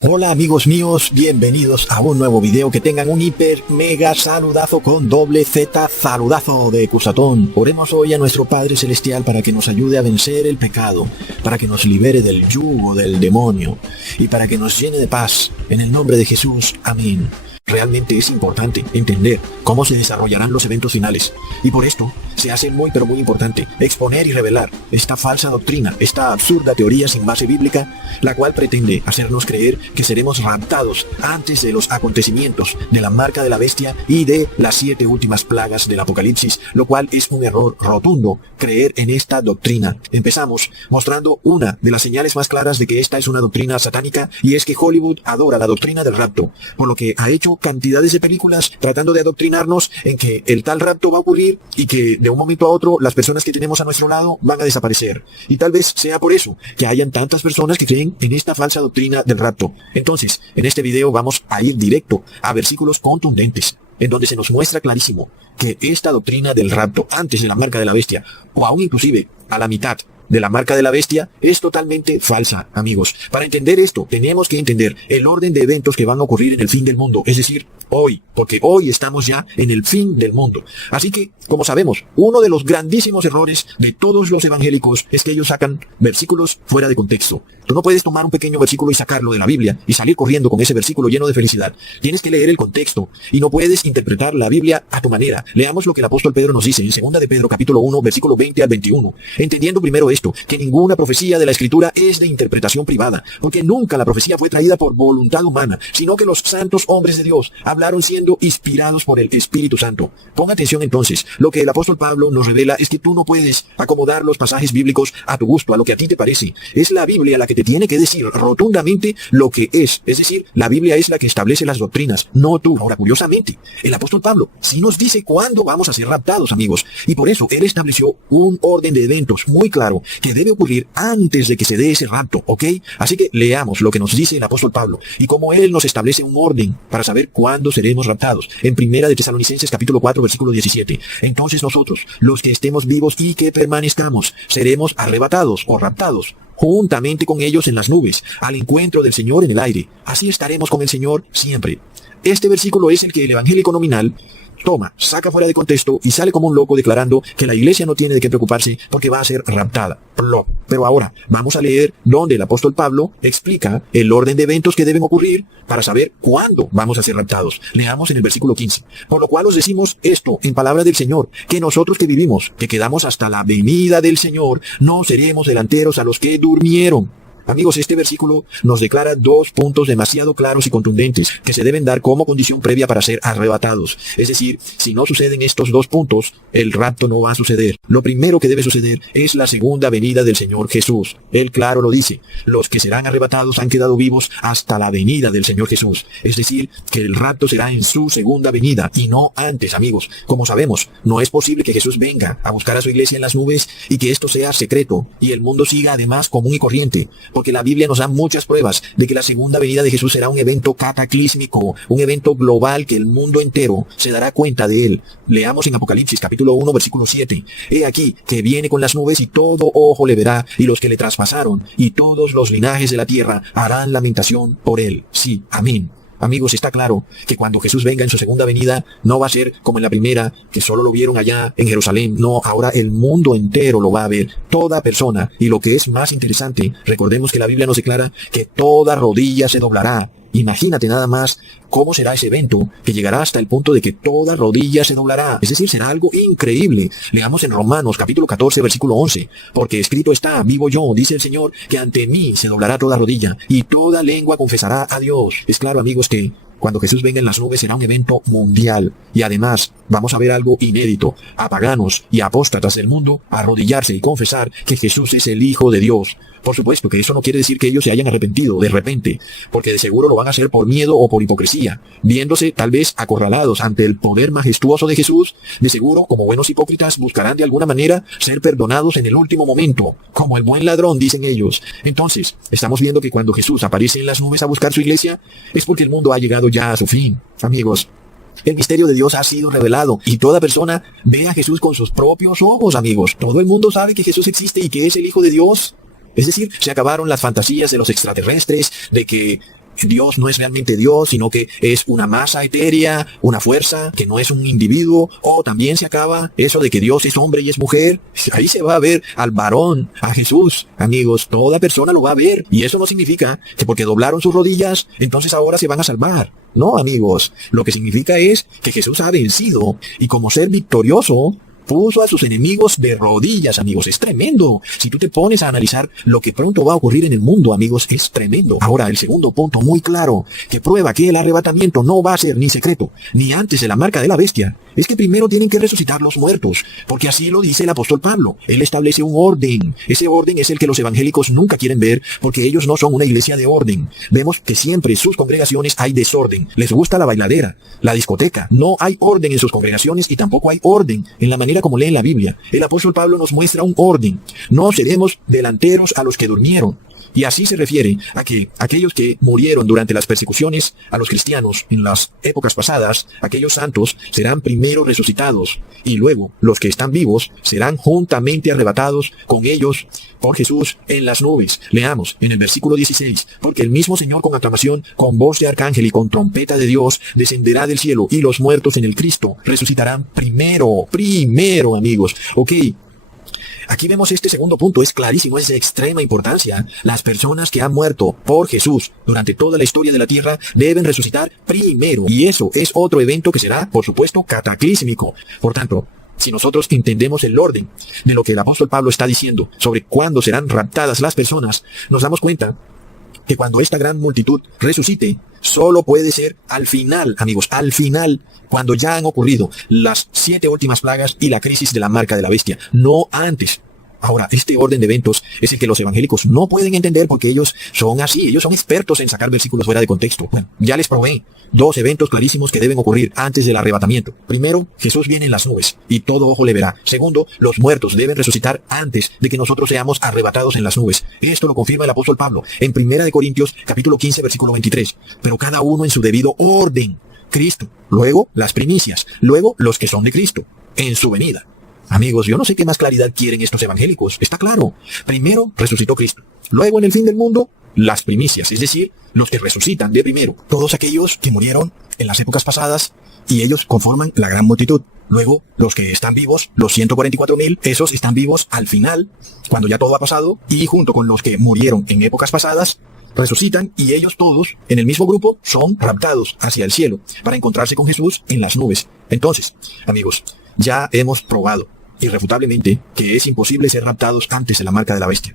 Hola amigos míos, bienvenidos a un nuevo video. Que tengan un hiper mega saludazo con doble Z, saludazo de Cusatón. Oremos hoy a nuestro Padre Celestial para que nos ayude a vencer el pecado, para que nos libere del yugo del demonio y para que nos llene de paz. En el nombre de Jesús, amén. Realmente es importante entender cómo se desarrollarán los eventos finales. Y por esto se hace muy pero muy importante exponer y revelar esta falsa doctrina, esta absurda teoría sin base bíblica, la cual pretende hacernos creer que seremos raptados antes de los acontecimientos de la marca de la bestia y de las 7 últimas plagas del Apocalipsis, lo cual es un error rotundo creer en esta doctrina. Empezamos mostrando una de las señales más claras de que esta es una doctrina satánica, y es que Hollywood adora la doctrina del rapto, por lo que ha hecho cantidades de películas tratando de adoctrinarnos en que el tal rapto va a ocurrir y que de un momento a otro las personas que tenemos a nuestro lado van a desaparecer. Y tal vez sea por eso que hayan tantas personas que creen en esta falsa doctrina del rapto. Entonces, en este video vamos a ir directo a versículos contundentes, en donde se nos muestra clarísimo que esta doctrina del rapto antes de la marca de la bestia, o aún inclusive a la mitad de la marca de la bestia, es totalmente falsa, amigos. Para entender esto, tenemos que entender el orden de eventos que van a ocurrir en el fin del mundo, es decir, hoy, porque hoy estamos ya en el fin del mundo. Así que, como sabemos, uno de los grandísimos errores de todos los evangélicos es que ellos sacan versículos fuera de contexto. Tú no puedes tomar un pequeño versículo y sacarlo de la Biblia y salir corriendo con ese versículo lleno de felicidad. Tienes que leer el contexto y no puedes interpretar la Biblia a tu manera. Leamos lo que el apóstol Pedro nos dice en 2 de Pedro capítulo 1, versículo 20 al 21. Entendiendo primero esto, que ninguna profecía de la Escritura es de interpretación privada, porque nunca la profecía fue traída por voluntad humana, sino que los santos hombres de Dios hablaron siendo inspirados por el Espíritu Santo. Pon atención entonces, lo que el apóstol Pablo nos revela es que tú no puedes acomodar los pasajes bíblicos a tu gusto, a lo que a ti te parece. Es la Biblia la que te tiene que decir rotundamente lo que es decir, la Biblia es la que establece las doctrinas, no tú. Ahora, curiosamente, el apóstol Pablo sí nos dice cuándo vamos a ser raptados, amigos, y por eso él estableció un orden de eventos muy claro que debe ocurrir antes de que se dé ese rapto, ¿ok? Así que leamos lo que nos dice el apóstol Pablo y cómo él nos establece un orden para saber cuándo seremos raptados. En 1 de Tesalonicenses capítulo 4 versículo 17. Entonces nosotros, los que estemos vivos y que permanezcamos, seremos arrebatados o raptados juntamente con ellos en las nubes, al encuentro del Señor en el aire. Así estaremos con el Señor siempre. Este versículo es el que el evangélico nominal toma, saca fuera de contexto y sale como un loco declarando que la iglesia no tiene de qué preocuparse porque va a ser raptada. Pero ahora vamos a leer donde el apóstol Pablo explica el orden de eventos que deben ocurrir para saber cuándo vamos a ser raptados. Leamos en el versículo 15. Por lo cual os decimos esto en palabra del Señor, que nosotros que vivimos, que quedamos hasta la venida del Señor, no seremos delanteros a los que durmieron. Amigos, este versículo nos declara 2 puntos demasiado claros y contundentes que se deben dar como condición previa para ser arrebatados. Es decir, si no suceden estos 2 puntos, el rapto no va a suceder. Lo primero que debe suceder es la segunda venida del Señor Jesús. Él claro lo dice. Los que serán arrebatados han quedado vivos hasta la venida del Señor Jesús. Es decir, que el rapto será en su segunda venida y no antes, amigos. Como sabemos, no es posible que Jesús venga a buscar a su iglesia en las nubes y que esto sea secreto y el mundo siga además común y corriente. Porque la Biblia nos da muchas pruebas de que la segunda venida de Jesús será un evento cataclísmico, un evento global que el mundo entero se dará cuenta de él. Leamos en Apocalipsis capítulo 1 versículo 7. He aquí que viene con las nubes y todo ojo le verá, y los que le traspasaron y todos los linajes de la tierra harán lamentación por él. Sí, amén. Amigos, está claro que cuando Jesús venga en su segunda venida, no va a ser como en la primera, que solo lo vieron allá en Jerusalén. No, ahora el mundo entero lo va a ver, toda persona. Y lo que es más interesante, recordemos que la Biblia nos declara que toda rodilla se doblará. Imagínate nada más cómo será ese evento que llegará hasta el punto de que toda rodilla se doblará. Es decir, será algo increíble. Leamos en Romanos capítulo 14 versículo 11. Porque escrito está, vivo yo, dice el Señor, que ante mí se doblará toda rodilla y toda lengua confesará a Dios. Es claro, amigos, que cuando Jesús venga en las nubes será un evento mundial. Y además vamos a ver algo inédito. A paganos y a apóstatas del mundo arrodillarse y confesar que Jesús es el Hijo de Dios. Por supuesto que eso no quiere decir que ellos se hayan arrepentido de repente, porque de seguro lo van a hacer por miedo o por hipocresía, viéndose tal vez acorralados ante el poder majestuoso de Jesús. De seguro, como buenos hipócritas, buscarán de alguna manera ser perdonados en el último momento, como el buen ladrón, dicen ellos. Entonces, estamos viendo que cuando Jesús aparece en las nubes a buscar su iglesia, es porque el mundo ha llegado ya a su fin. Amigos, el misterio de Dios ha sido revelado y toda persona ve a Jesús con sus propios ojos, amigos. Todo el mundo sabe que Jesús existe y que es el Hijo de Dios. Es decir, se acabaron las fantasías de los extraterrestres, de que Dios no es realmente Dios, sino que es una masa etérea, una fuerza, que no es un individuo, o también se acaba eso de que Dios es hombre y es mujer. Ahí se va a ver al varón, a Jesús. Amigos, toda persona lo va a ver. Y eso no significa que porque doblaron sus rodillas, entonces ahora se van a salvar. No, amigos, lo que significa es que Jesús ha vencido, y como ser victorioso, puso a sus enemigos de rodillas, amigos. Es tremendo. Si tú te pones a analizar lo que pronto va a ocurrir en el mundo, amigos, es tremendo. Ahora, el segundo punto muy claro, que prueba que el arrebatamiento no va a ser ni secreto, ni antes de la marca de la bestia, es que primero tienen que resucitar los muertos, porque así lo dice el apóstol Pablo. Él establece un orden. Ese orden es el que los evangélicos nunca quieren ver, porque ellos no son una iglesia de orden. Vemos que siempre en sus congregaciones hay desorden. Les gusta la bailadera, la discoteca. No hay orden en sus congregaciones y tampoco hay orden en la manera como leen la Biblia. El apóstol Pablo nos muestra un orden. No seremos delanteros a los que durmieron. Y así se refiere a que aquellos que murieron durante las persecuciones a los cristianos en las épocas pasadas, aquellos santos serán primero resucitados, y luego los que están vivos serán juntamente arrebatados con ellos por Jesús en las nubes. Leamos en el versículo 16, porque el mismo Señor con aclamación, con voz de arcángel y con trompeta de Dios descenderá del cielo, y los muertos en el Cristo resucitarán primero, amigos. Ok. Aquí vemos este segundo punto, es clarísimo, es de extrema importancia. Las personas que han muerto por Jesús durante toda la historia de la tierra deben resucitar primero. Y eso es otro evento que será, por supuesto, cataclísmico. Por tanto, si nosotros entendemos el orden de lo que el apóstol Pablo está diciendo sobre cuándo serán raptadas las personas, nos damos cuenta que cuando esta gran multitud resucite, solo puede ser al final, amigos, al final, cuando ya han ocurrido las 7 últimas plagas y la crisis de la marca de la bestia, no antes. Ahora, este orden de eventos es el que los evangélicos no pueden entender porque ellos son así, ellos son expertos en sacar versículos fuera de contexto. Bueno, ya les probé 2 eventos clarísimos que deben ocurrir antes del arrebatamiento. Primero, Jesús viene en las nubes y todo ojo le verá. Segundo, los muertos deben resucitar antes de que nosotros seamos arrebatados en las nubes. Esto lo confirma el apóstol Pablo en 1 Corintios capítulo 15 versículo 23. Pero cada uno en su debido orden. Cristo, luego las primicias, luego los que son de Cristo, en su venida. Amigos, yo no sé qué más claridad quieren estos evangélicos. Está claro. Primero resucitó Cristo. Luego en el fin del mundo, las primicias, es decir, los que resucitan de primero. Todos aquellos que murieron en las épocas pasadas y ellos conforman la gran multitud. Luego, los que están vivos, los 144,000, esos están vivos al final, cuando ya todo ha pasado, y junto con los que murieron en épocas pasadas, resucitan y ellos todos, en el mismo grupo, son raptados hacia el cielo para encontrarse con Jesús en las nubes. Entonces, amigos, ya hemos probado irrefutablemente que es imposible ser raptados antes de la marca de la bestia.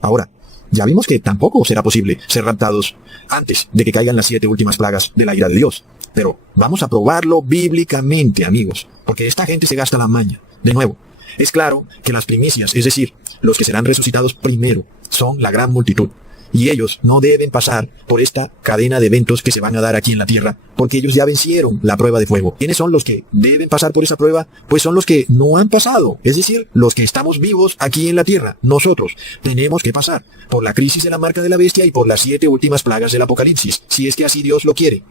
Ahora, ya vimos que tampoco será posible ser raptados antes de que caigan las 7 últimas plagas de la ira de Dios. Pero vamos a probarlo bíblicamente, amigos, porque esta gente se gasta la maña. De nuevo, es claro que las primicias, es decir, los que serán resucitados primero, son la gran multitud. Y ellos no deben pasar por esta cadena de eventos que se van a dar aquí en la tierra, porque ellos ya vencieron la prueba de fuego. ¿Quiénes son los que deben pasar por esa prueba? Pues son los que no han pasado, es decir, los que estamos vivos aquí en la tierra. Nosotros tenemos que pasar por la crisis de la marca de la bestia y por las 7 últimas plagas del Apocalipsis, si es que así Dios lo quiere.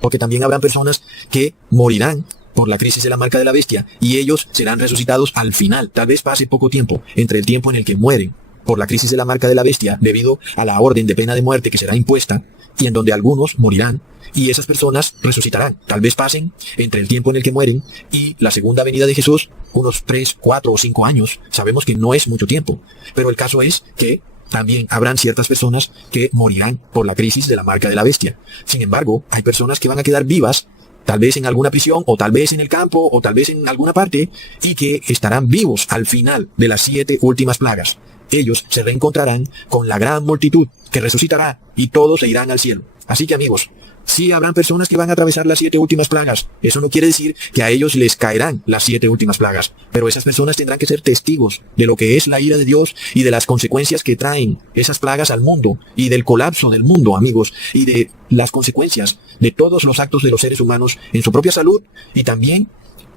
Porque también habrán personas que morirán por la crisis de la marca de la bestia, y ellos serán resucitados al final. Tal vez pase poco tiempo entre el tiempo en el que mueren por la crisis de la marca de la bestia debido a la orden de pena de muerte que será impuesta, y en donde algunos morirán, y esas personas resucitarán. Tal vez pasen entre el tiempo en el que mueren y la segunda venida de Jesús, unos 3, 4 o 5 años. Sabemos que no es mucho tiempo, pero el caso es que también habrán ciertas personas que morirán por la crisis de la marca de la bestia. Sin embargo, hay personas que van a quedar vivas, tal vez en alguna prisión, o tal vez en el campo, o tal vez en alguna parte, y que estarán vivos al final de las 7 últimas plagas. Ellos se reencontrarán con la gran multitud que resucitará y todos se irán al cielo. Así que, amigos, sí habrán personas que van a atravesar las 7 últimas plagas. Eso no quiere decir que a ellos les caerán las 7 últimas plagas. Pero esas personas tendrán que ser testigos de lo que es la ira de Dios y de las consecuencias que traen esas plagas al mundo y del colapso del mundo, amigos, y de las consecuencias de todos los actos de los seres humanos en su propia salud y también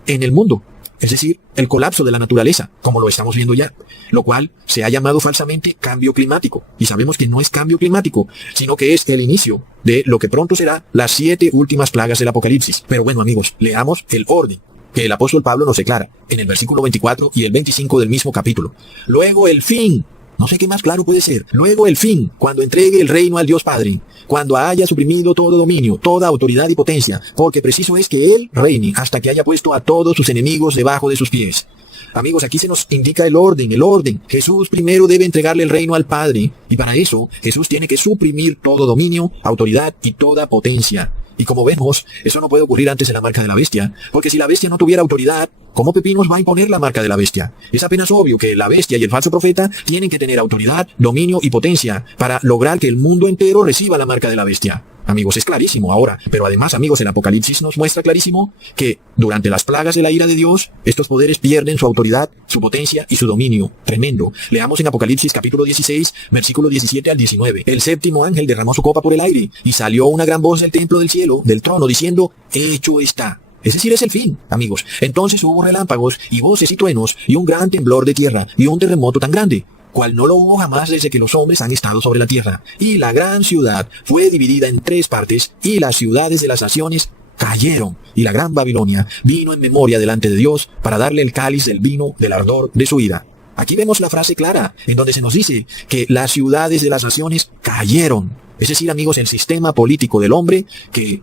en el mundo. Es decir, el colapso de la naturaleza, como lo estamos viendo ya, lo cual se ha llamado falsamente cambio climático. Y sabemos que no es cambio climático, sino que es el inicio de lo que pronto será las 7 últimas plagas del Apocalipsis. Pero bueno, amigos, leamos el orden que el apóstol Pablo nos declara en el versículo 24 y el 25 del mismo capítulo. Luego el fin No sé qué más claro puede ser. Luego el fin, cuando entregue el reino al Dios Padre, cuando haya suprimido todo dominio, toda autoridad y potencia, porque preciso es que Él reine hasta que haya puesto a todos sus enemigos debajo de sus pies. Amigos, aquí se nos indica el orden. Jesús primero debe entregarle el reino al Padre, y para eso Jesús tiene que suprimir todo dominio, autoridad y toda potencia. Y como vemos, eso no puede ocurrir antes de la marca de la bestia, porque si la bestia no tuviera autoridad, ¿cómo pepinos va a imponer la marca de la bestia? Es apenas obvio que la bestia y el falso profeta tienen que tener autoridad, dominio y potencia para lograr que el mundo entero reciba la marca de la bestia. Amigos, es clarísimo ahora, pero además, amigos, el Apocalipsis nos muestra clarísimo que durante las plagas de la ira de Dios, estos poderes pierden su autoridad, su potencia y su dominio. Tremendo. Leamos en Apocalipsis capítulo 16, versículo 17 al 19. El séptimo ángel derramó su copa por el aire, y salió una gran voz del templo del cielo, del trono, diciendo, hecho está. Es decir, es el fin, amigos. Entonces hubo relámpagos, y voces y truenos, y un gran temblor de tierra, y un terremoto tan grande, cual no lo hubo jamás desde que los hombres han estado sobre la tierra. Y la gran ciudad fue dividida en 3 partes, y las ciudades de las naciones cayeron, y la gran Babilonia vino en memoria delante de Dios para darle el cáliz del vino del ardor de su ira. Aquí vemos la frase clara, en donde se nos dice que las ciudades de las naciones cayeron. Es decir, amigos, el sistema político del hombre,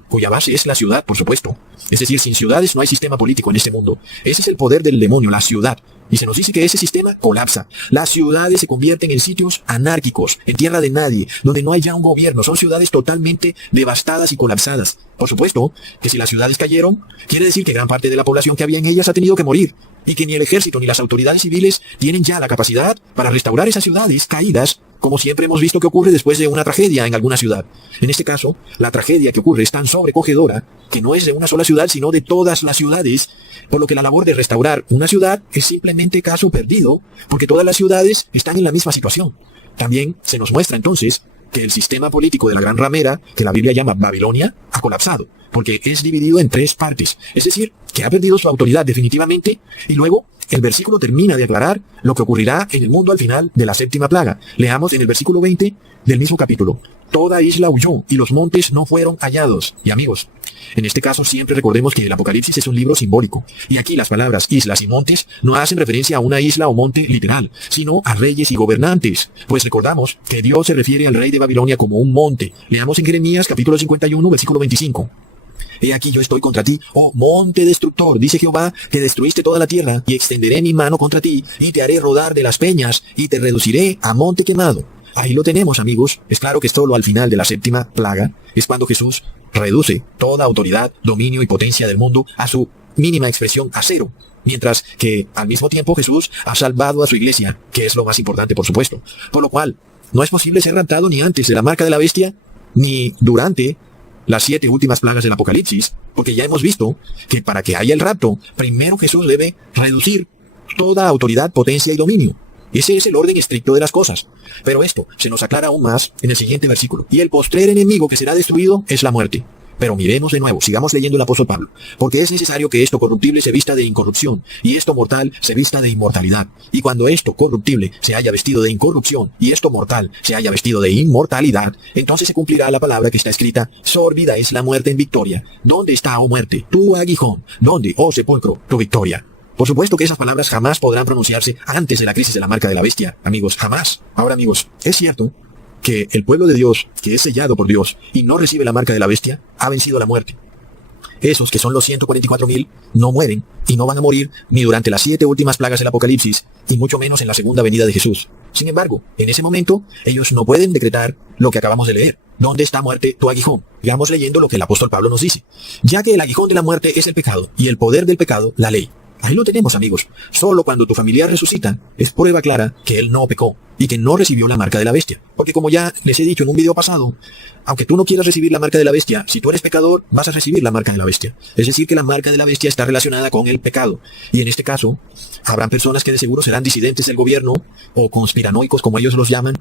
cuya base es la ciudad, por supuesto. Es decir, sin ciudades no hay sistema político en este mundo. Ese es el poder del demonio, la ciudad. Y se nos dice que ese sistema colapsa. Las ciudades se convierten en sitios anárquicos, en tierra de nadie, donde no hay ya un gobierno. Son ciudades totalmente devastadas y colapsadas. Por supuesto que si las ciudades cayeron, quiere decir que gran parte de la población que había en ellas ha tenido que morir. Y que ni el ejército ni las autoridades civiles tienen ya la capacidad para restaurar esas ciudades caídas, como siempre hemos visto que ocurre después de una tragedia en alguna ciudad. En este caso, la tragedia que ocurre es tan sobrecogedora que no es de una sola ciudad, sino de todas las ciudades, por lo que la labor de restaurar una ciudad es simplemente caso perdido, porque todas las ciudades están en la misma situación. También se nos muestra entonces que el sistema político de la gran ramera, que la Biblia llama Babilonia, ha colapsado, porque es dividido en 3 partes. Es decir, que ha perdido su autoridad definitivamente, y luego el versículo termina de aclarar lo que ocurrirá en el mundo al final de la 7ª plaga. Leamos en el versículo 20 del mismo capítulo. Toda isla huyó, y los montes no fueron hallados. Y amigos, en este caso siempre recordemos que el Apocalipsis es un libro simbólico, y aquí las palabras islas y montes no hacen referencia a una isla o monte literal, sino a reyes y gobernantes, pues recordamos que Dios se refiere al rey de Babilonia como un monte. Leamos en Jeremías capítulo 51, versículo 25. He aquí yo estoy contra ti, oh monte destructor, dice Jehová, que destruiste toda la tierra, y extenderé mi mano contra ti, y te haré rodar de las peñas, y te reduciré a monte quemado. Ahí lo tenemos, amigos. Es claro que solo al final de la 7ª plaga es cuando Jesús reduce toda autoridad, dominio y potencia del mundo a su mínima expresión, a 0. Mientras que al mismo tiempo Jesús ha salvado a su iglesia, que es lo más importante, por supuesto. Por lo cual, no es posible ser raptado ni antes de la marca de la bestia, ni durante las 7 últimas plagas del Apocalipsis, porque ya hemos visto que para que haya el rapto, primero Jesús debe reducir toda autoridad, potencia y dominio. Ese es el orden estricto de las cosas. Pero esto se nos aclara aún más en el siguiente versículo. Y el postrer enemigo que será destruido es la muerte. Pero miremos de nuevo, sigamos leyendo el apóstol Pablo, porque es necesario que esto corruptible se vista de incorrupción, y esto mortal se vista de inmortalidad. Y cuando esto corruptible se haya vestido de incorrupción, y esto mortal se haya vestido de inmortalidad, entonces se cumplirá la palabra que está escrita: sórbida es la muerte en victoria. ¿Dónde está, oh muerte, tu aguijón? ¿Dónde, oh sepulcro, tu victoria? Por supuesto que esas palabras jamás podrán pronunciarse antes de la crisis de la marca de la bestia, amigos, jamás. Ahora, amigos, es cierto que el pueblo de Dios, que es sellado por Dios y no recibe la marca de la bestia, ha vencido la muerte. Esos que son los 144,000 no mueren y no van a morir ni durante las 7 últimas plagas del Apocalipsis, y mucho menos en la segunda venida de Jesús. Sin embargo, en ese momento, ellos no pueden decretar lo que acabamos de leer. ¿Dónde está, muerte, tu aguijón? Sigamos leyendo lo que el apóstol Pablo nos dice. Ya que el aguijón de la muerte es el pecado, y el poder del pecado, la ley. Ahí lo tenemos, amigos. Solo cuando tu familiar resucita, es prueba clara que él no pecó y que no recibió la marca de la bestia. Porque como ya les he dicho en un video pasado, aunque tú no quieras recibir la marca de la bestia, si tú eres pecador, vas a recibir la marca de la bestia. Es decir, que la marca de la bestia está relacionada con el pecado. Y en este caso, habrán personas que de seguro serán disidentes del gobierno, o conspiranoicos, como ellos los llaman,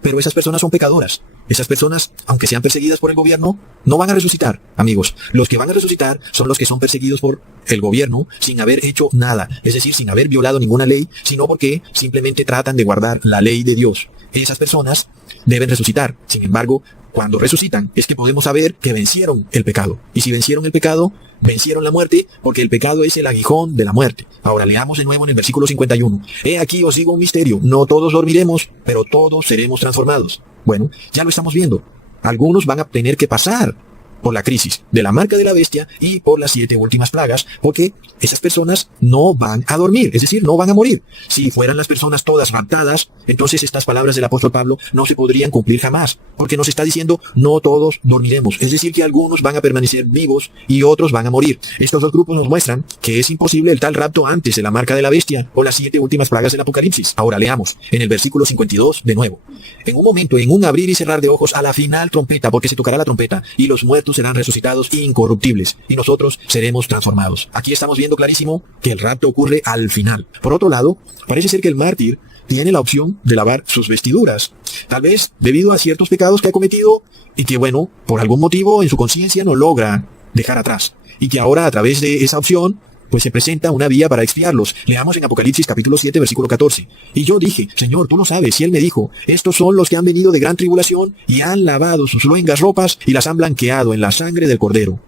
pero esas personas son pecadoras. Esas personas, aunque sean perseguidas por el gobierno, no van a resucitar, amigos. Los que van a resucitar son los que son perseguidos por el gobierno sin haber hecho nada, es decir, sin haber violado ninguna ley, sino porque simplemente tratan de guardar la ley de Dios. Esas personas deben resucitar. Sin embargo, cuando resucitan, es que podemos saber que vencieron el pecado. Y si vencieron el pecado, vencieron la muerte, porque el pecado es el aguijón de la muerte. Ahora leamos de nuevo en el versículo 51. He aquí os digo un misterio, no todos dormiremos, pero todos seremos transformados. Bueno, ya lo estamos viendo. Algunos van a tener que pasar por la crisis de la marca de la bestia y por las 7 últimas plagas, porque esas personas no van a dormir, es decir, no van a morir. Si fueran las personas todas raptadas, entonces estas palabras del apóstol Pablo no se podrían cumplir jamás, porque nos está diciendo, no todos dormiremos, es decir, que algunos van a permanecer vivos y otros van a morir. Estos dos grupos nos muestran que es imposible el tal rapto antes de la marca de la bestia o las 7 últimas plagas del Apocalipsis. Ahora leamos en el versículo 52 de nuevo. En un momento, en un abrir y cerrar de ojos, a la final trompeta, porque se tocará la trompeta, y los muertos serán resucitados incorruptibles, y nosotros seremos transformados. Aquí estamos viendo clarísimo que el rapto ocurre al final. Por otro lado, parece ser que el mártir tiene la opción de lavar sus vestiduras, tal vez debido a ciertos pecados que ha cometido y que, bueno, por algún motivo en su conciencia no logra dejar atrás, y que ahora a través de esa opción pues se presenta una vía para expiarlos. Leamos en Apocalipsis capítulo 7, versículo 14. Y yo dije, Señor, tú lo sabes. Y él me dijo, estos son los que han venido de gran tribulación y han lavado sus luengas ropas y las han blanqueado en la sangre del Cordero.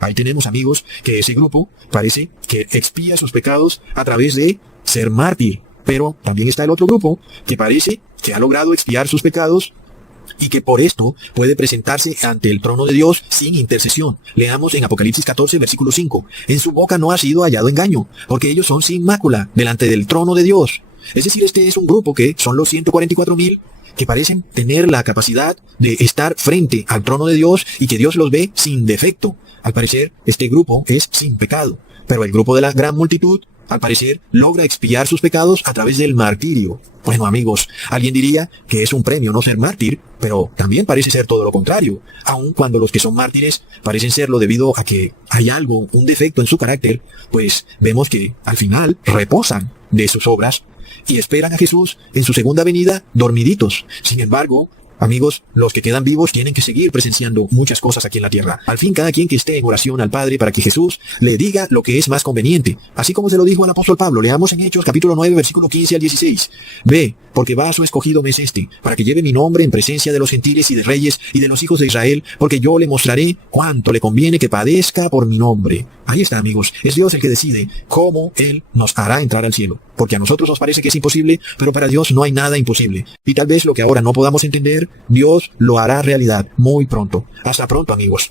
Ahí tenemos, amigos, que ese grupo parece que expía sus pecados a través de ser mártir. Pero también está el otro grupo que parece que ha logrado expiar sus pecados y que por esto puede presentarse ante el trono de Dios sin intercesión. Leamos en Apocalipsis 14, versículo 5. En su boca no ha sido hallado engaño, porque ellos son sin mácula delante del trono de Dios. Es decir, este es un grupo que son los 144,000 que parecen tener la capacidad de estar frente al trono de Dios y que Dios los ve sin defecto. Al parecer, este grupo es sin pecado, pero el grupo de la gran multitud, al parecer, logra expiar sus pecados a través del martirio. Bueno, amigos, alguien diría que es un premio no ser mártir, pero también parece ser todo lo contrario, aun cuando los que son mártires parecen serlo debido a que hay algo, un defecto en su carácter, pues vemos que al final reposan de sus obras y esperan a Jesús en su segunda venida dormiditos. Sin embargo, amigos, los que quedan vivos tienen que seguir presenciando muchas cosas aquí en la tierra. Al fin, cada quien que esté en oración al Padre para que Jesús le diga lo que es más conveniente. Así como se lo dijo al apóstol Pablo. Leamos en Hechos capítulo 9, versículo 15 al 16. Ve, porque vaso escogido me es este, para que lleve mi nombre en presencia de los gentiles y de reyes y de los hijos de Israel, porque yo le mostraré cuánto le conviene que padezca por mi nombre. Ahí está, amigos. Es Dios el que decide cómo Él nos hará entrar al cielo. Porque a nosotros nos parece que es imposible, pero para Dios no hay nada imposible. Y tal vez lo que ahora no podamos entender, Dios lo hará realidad muy pronto. Hasta pronto, amigos.